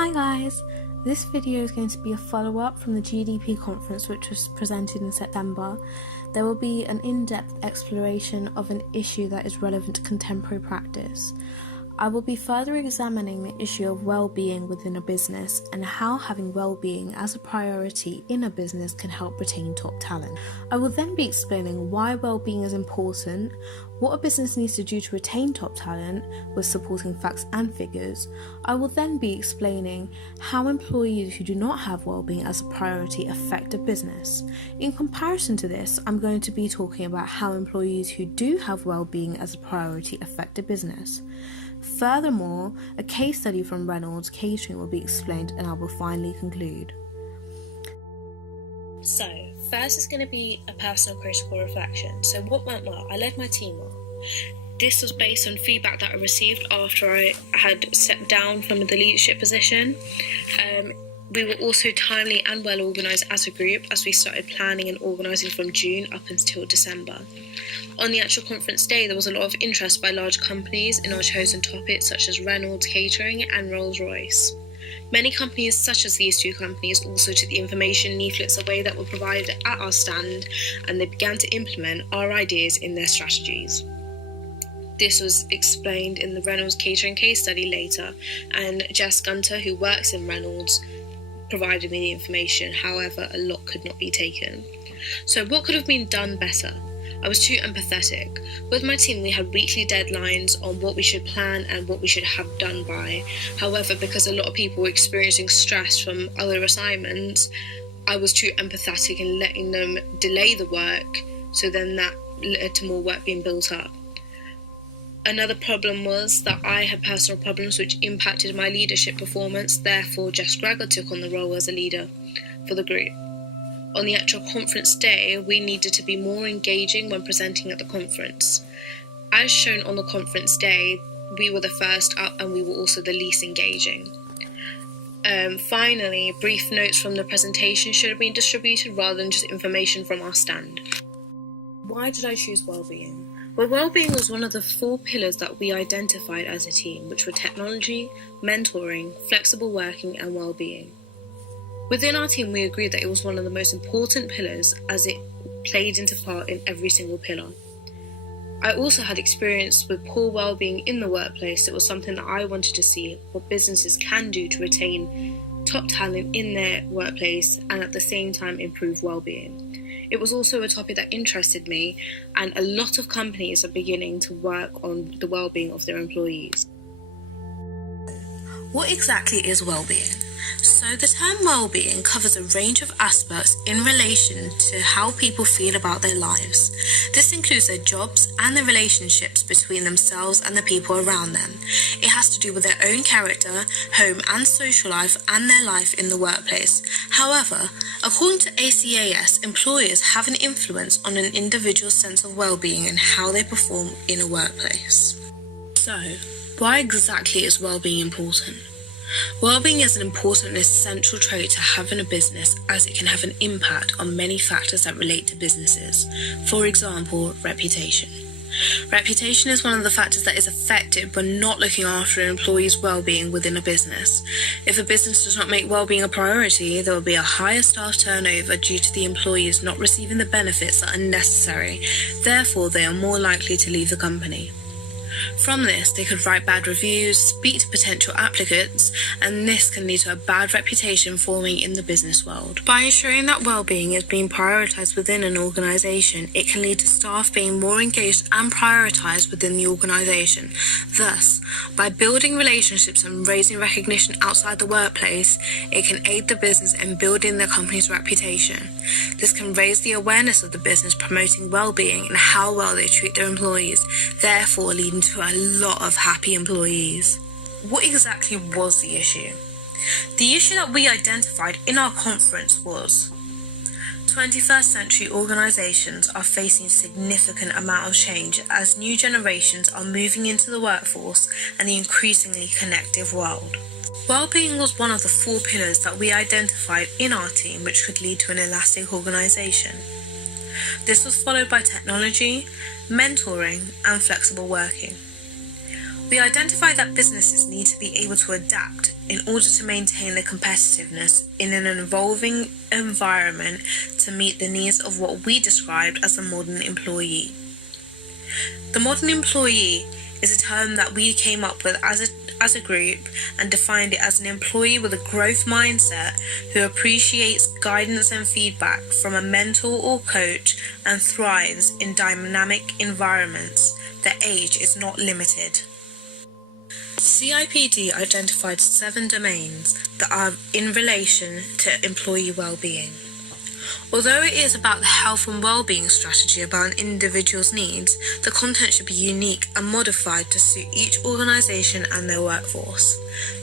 Hi guys, this video is going to be a follow-up from the GDP conference which was presented in September. There will be an in-depth exploration of an issue that is relevant to contemporary practice. I will be further examining the issue of well-being within a business and how having well-being as a priority in a business can help retain top talent. I will then be explaining why well-being is important, what a business needs to do to retain top talent with supporting facts and figures. I will then be explaining how employees who do not have well-being as a priority affect a business. In comparison to this, I'm going to be talking about how employees who do have well-being as a priority affect a business. Furthermore, a case study from Reynolds Catering will be explained and I will finally conclude. So, first is going to be a personal critical reflection. So what went well? I led my team well. This was based on feedback that I received after I had stepped down from the leadership position. We were also timely and well organised as a group as we started planning and organising from June up until December. On the actual conference day, there was a lot of interest by large companies in our chosen topics such as Reynolds Catering and Rolls-Royce. Many companies such as these two companies also took the information leaflets away that were provided at our stand and they began to implement our ideas in their strategies. This was explained in the Reynolds Catering case study later, and Jess Gunter, who works in Reynolds, provided me the information. However, a lot could not be taken. So what could have been done better? I was too empathetic. With my team, we had weekly deadlines on what we should plan and what we should have done by. However, because a lot of people were experiencing stress from other assignments, I was too empathetic in letting them delay the work, so then that led to more work being built up. Another problem was that I had personal problems which impacted my leadership performance, therefore Jess Gregor took on the role as a leader for the group. On the actual conference day, we needed to be more engaging when presenting at the conference. As shown on the conference day, we were the first up and we were also the least engaging. Finally, brief notes from the presentation should have been distributed rather than just information from our stand. Why did I choose well-being? Well, well-being was one of the 4 pillars that we identified as a team, which were technology, mentoring, flexible working and well-being. Within our team, we agreed that it was one of the most important pillars as it played into part in every single pillar. I also had experience with poor well-being in the workplace. It was something that I wanted to see what businesses can do to retain top talent in their workplace and at the same time improve well-being. It was also a topic that interested me, and a lot of companies are beginning to work on the well-being of their employees. What exactly is well-being? So the term well-being covers a range of aspects in relation to how people feel about their lives. This includes their jobs and the relationships between themselves and the people around them. It has to do with their own character, home and social life, and their life in the workplace. However, according to ACAS, employers have an influence on an individual's sense of well-being and how they perform in a workplace. So, why exactly is well-being important? Well-being is an important and essential trait to have in a business as it can have an impact on many factors that relate to businesses. For example, reputation. Reputation is one of the factors that is affected by not looking after an employee's well-being within a business. If a business does not make well-being a priority, there will be a higher staff turnover due to the employees not receiving the benefits that are necessary. Therefore, they are more likely to leave the company. From this, they could write bad reviews, speak to potential applicants, and this can lead to a bad reputation forming in the business world. By ensuring that well-being is being prioritised within an organisation, it can lead to staff being more engaged and prioritised within the organisation. Thus, by building relationships and raising recognition outside the workplace, it can aid the business in building their company's reputation. This can raise the awareness of the business promoting well-being and how well they treat their employees, therefore leading to a lot of happy employees. What exactly was the issue? The issue that we identified in our conference was 21st century organisations are facing a significant amount of change as new generations are moving into the workforce and the increasingly connected world. Wellbeing was one of the 4 pillars that we identified in our team which could lead to an elastic organisation. This was followed by technology, mentoring and flexible working. We identified that businesses need to be able to adapt in order to maintain their competitiveness in an evolving environment to meet the needs of what we described as the modern employee. The modern employee is a term that we came up with as a group and defined it as an employee with a growth mindset who appreciates guidance and feedback from a mentor or coach and thrives in dynamic environments. Their age is not limited. CIPD identified 7 domains that are in relation to employee well-being. Although it is about the health and well-being strategy about an individual's needs, the content should be unique and modified to suit each organisation and their workforce.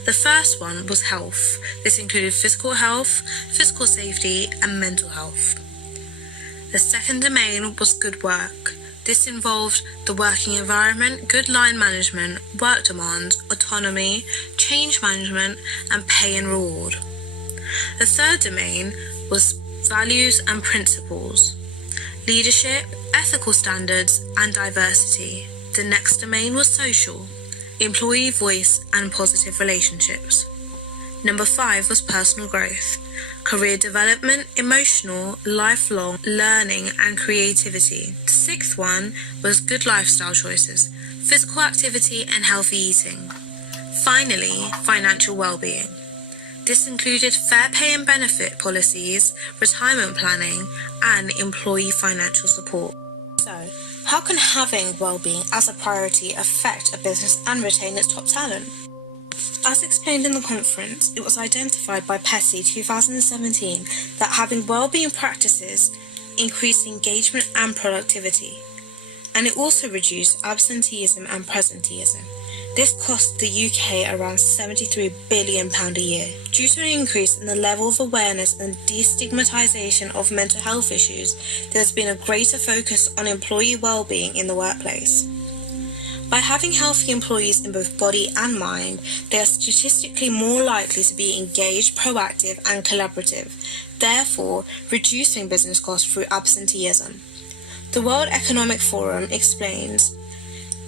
The first one was health. This included physical health, physical safety, and mental health. The second domain was good work. This involved the working environment, good line management, work demands, autonomy, change management, and pay and reward. The third domain was values and principles, leadership, ethical standards, and diversity. The next domain was social, employee voice, and positive relationships. Number 5 was personal growth, career development, emotional, lifelong learning, and creativity. The 6th one was good lifestyle choices, physical activity, and healthy eating. Finally, financial well-being. This included fair pay and benefit policies, retirement planning, and employee financial support. So, how can having well-being as a priority affect a business and retain its top talent? As explained in the conference, it was identified by PESI 2017 that having well-being practices increased engagement and productivity, and it also reduced absenteeism and presenteeism. This cost the UK around £73 billion a year. Due to an increase in the level of awareness and destigmatisation of mental health issues, there has been a greater focus on employee well-being in the workplace. By having healthy employees in both body and mind, they are statistically more likely to be engaged, proactive, and collaborative, therefore reducing business costs through absenteeism. The World Economic Forum explains,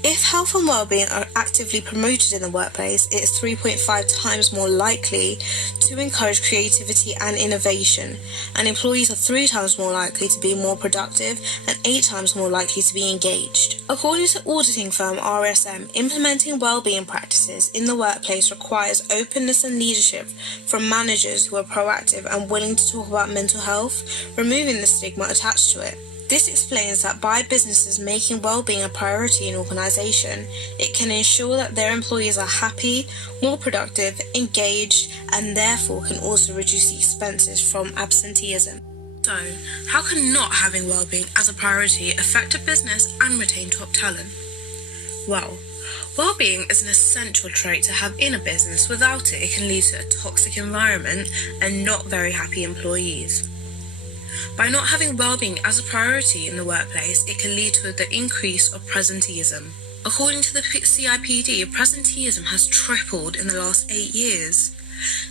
if health and well-being are actively promoted in the workplace, it is 3.5 times more likely to encourage creativity and innovation, and employees are 3 times more likely to be more productive and 8 times more likely to be engaged. According to auditing firm RSM, implementing well-being practices in the workplace requires openness and leadership from managers who are proactive and willing to talk about mental health, removing the stigma attached to it. This explains that by businesses making well-being a priority in organisation, it can ensure that their employees are happy, more productive, engaged, and therefore can also reduce the expenses from absenteeism. So, how can not having well-being as a priority affect a business and retain top talent? Well, well-being is an essential trait to have in a business. Without it, it can lead to a toxic environment and not very happy employees. By not having well-being as a priority in the workplace, it can lead to the increase of presenteeism. According to the CIPD, presenteeism has tripled in the last 8 years.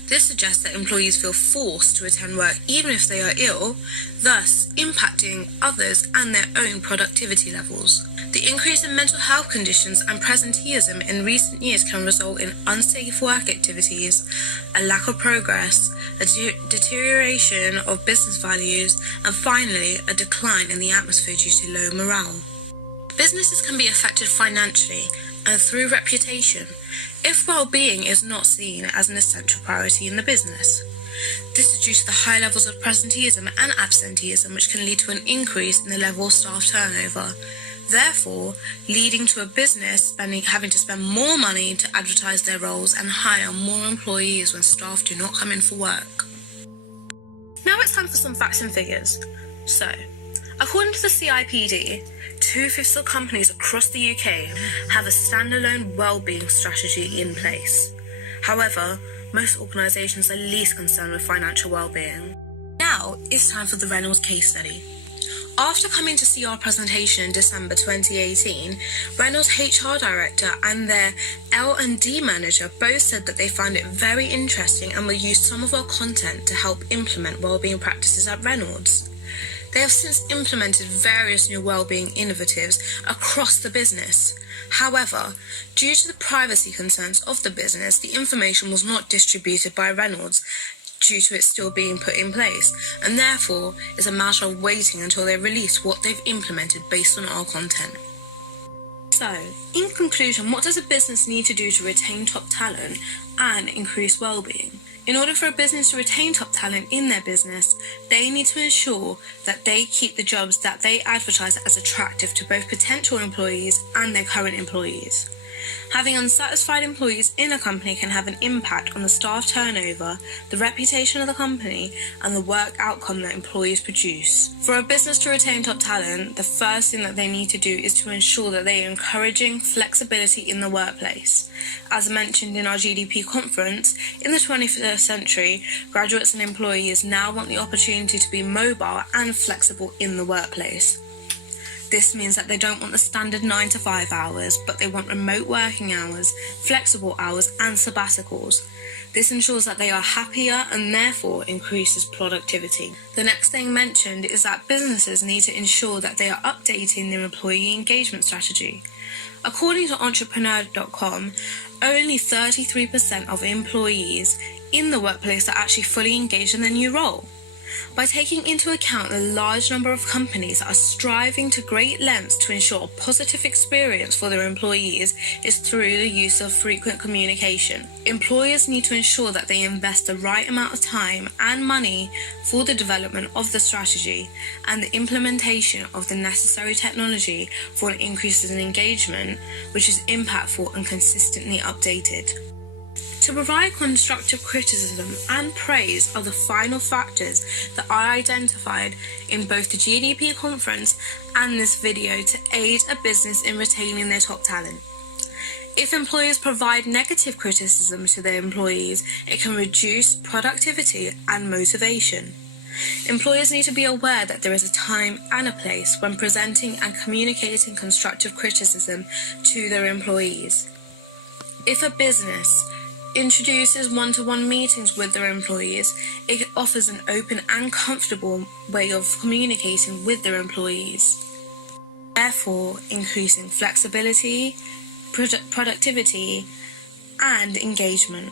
This suggests that employees feel forced to attend work even if they are ill, thus impacting others and their own productivity levels. The increase in mental health conditions and presenteeism in recent years can result in unsafe work activities, a lack of progress, a deterioration of business values, and finally, a decline in the atmosphere due to low morale. Businesses can be affected financially and through reputation if well-being is not seen as an essential priority in the business. This is due to the high levels of presenteeism and absenteeism, which can lead to an increase in the level of staff turnover, therefore leading to a business having to spend more money to advertise their roles and hire more employees when staff do not come in for work. Now it's time for some facts and figures. So, according to the CIPD, 2/5 of companies across the UK have a standalone wellbeing strategy in place. However, most organisations are least concerned with financial wellbeing. Now it's time for the Reynolds case study. After coming to see our presentation in December 2018, Reynolds' HR director and their L&D manager both said that they found it very interesting and will use some of our content to help implement wellbeing practices at Reynolds. They have since implemented various new wellbeing innovatives across the business. However, due to the privacy concerns of the business, the information was not distributed by Reynolds due to it still being put in place, and therefore is a matter of waiting until they release what they've implemented based on our content. So, in conclusion, what does a business need to do to retain top talent and increase well-being? In order for a business to retain top talent in their business, they need to ensure that they keep the jobs that they advertise as attractive to both potential employees and their current employees. Having unsatisfied employees in a company can have an impact on the staff turnover, the reputation of the company, and the work outcome that employees produce. For a business to retain top talent, the first thing that they need to do is to ensure that they are encouraging flexibility in the workplace. As mentioned in our GDP conference, in the 21st century, graduates and employees now want the opportunity to be mobile and flexible in the workplace. This means that they don't want the standard 9 to 5 hours, but they want remote working hours, flexible hours, and sabbaticals. This ensures that they are happier and therefore increases productivity. The next thing mentioned is that businesses need to ensure that they are updating their employee engagement strategy. According to entrepreneur.com, only 33% of employees in the workplace are actually fully engaged in their new role. By taking into account the large number of companies that are striving to great lengths to ensure a positive experience for their employees is through the use of frequent communication. Employers need to ensure that they invest the right amount of time and money for the development of the strategy and the implementation of the necessary technology for an increase in engagement, which is impactful and consistently updated. To provide constructive criticism and praise are the final factors that I identified in both the GDP conference and this video to aid a business in retaining their top talent. If employers provide negative criticism to their employees, it can reduce productivity and motivation. Employers need to be aware that there is a time and a place when presenting and communicating constructive criticism to their employees. If a business introduces one-to-one meetings with their employees, it offers an open and comfortable way of communicating with their employees, therefore increasing flexibility, productivity, and engagement.